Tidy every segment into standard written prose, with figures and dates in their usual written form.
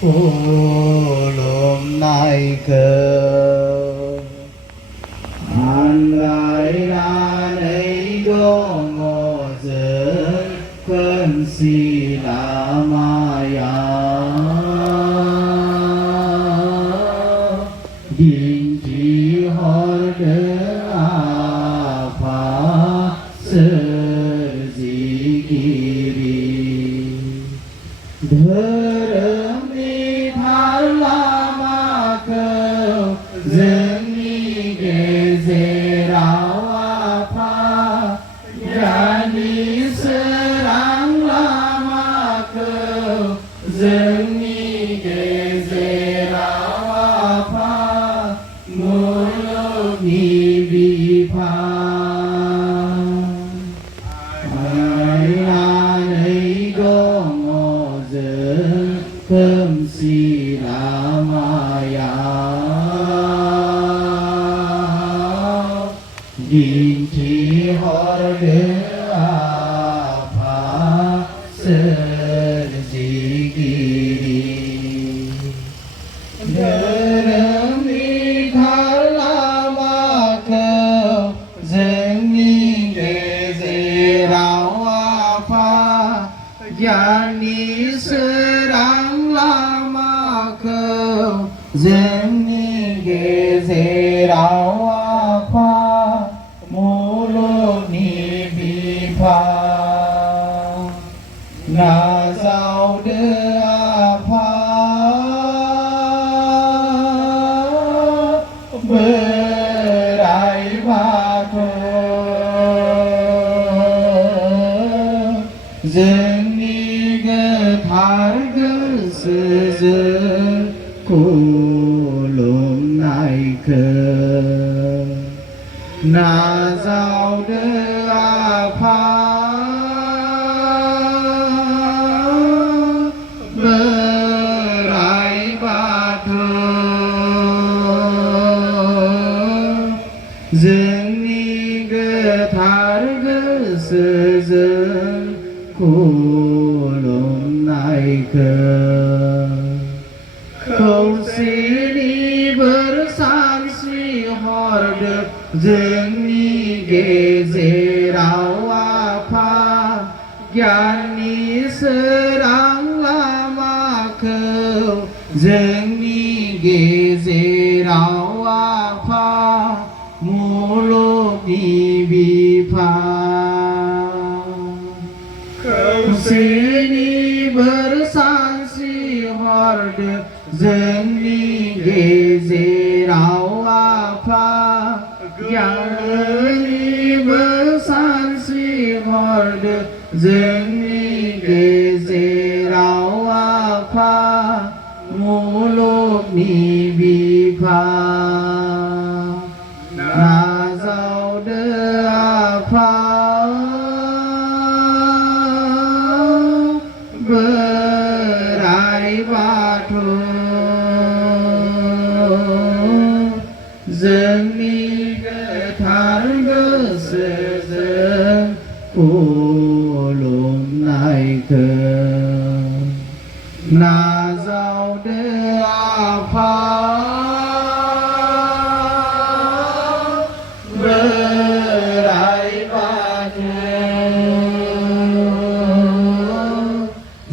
खुलुमनायखौ हानलायनानै दङ जों खोमसि लामायाव दिन्थिहरदो आफा सोरजिगिरि धोरोमनि थार लामाखौ जोंनि गेजेराव आफा गियाननि सोरां लामाखौ जोंनि गेजेराव आफा मुलुगनि बिफा खोमसि लामायाव दिन्थिहरदो आफा सोरजिगिरि धोरोमनि थार लामाखौ जोंनि गेजेराव आफा गियाननि सोरां लामाखौ जोंनि गेजेराव आफा मुलुगनि बिफा नाजावदो आफा बोराइ बाथौ जोंनि गोथार गोसोजों खुलुमनायखौ नाजावदो आफा बोराइ बाथौ जोंनि गोथार गोसोजों खुलुमनायखौ खौसेनि बोर सानस्रि हरदो जोंनि गेजेराव आफा गियाननि सोरां लामाखौ जोंनि गेजेराव आफा मुलुगनि बिफा खौसेनि बोर सानस्रि हरदो जोंनि गेजेराव आफा गियाननि बोर सानस्रि हरदो जोंनि गेजेराव आफा मुलुगनि बिफा नाजावदो आफा बोराइ बाथौ जोंनि गोथार गोसोजों खुलुमनायखौ नाजावदो आफा बोराइ बाथौ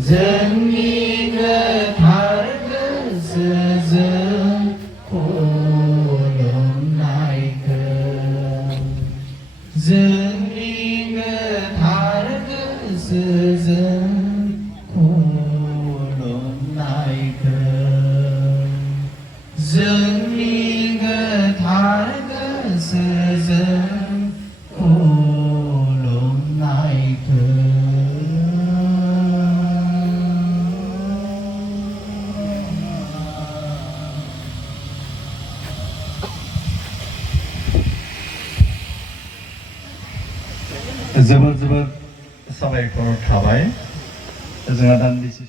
जोंनि गोथार गोसोजों खुलुमनायखौ जोंनि गोथार गोसोजों खुलुमनायखौ जोंनि गोथार गोसोजों जोबोर साबायखर थाबाय जोंहा दान्दिसे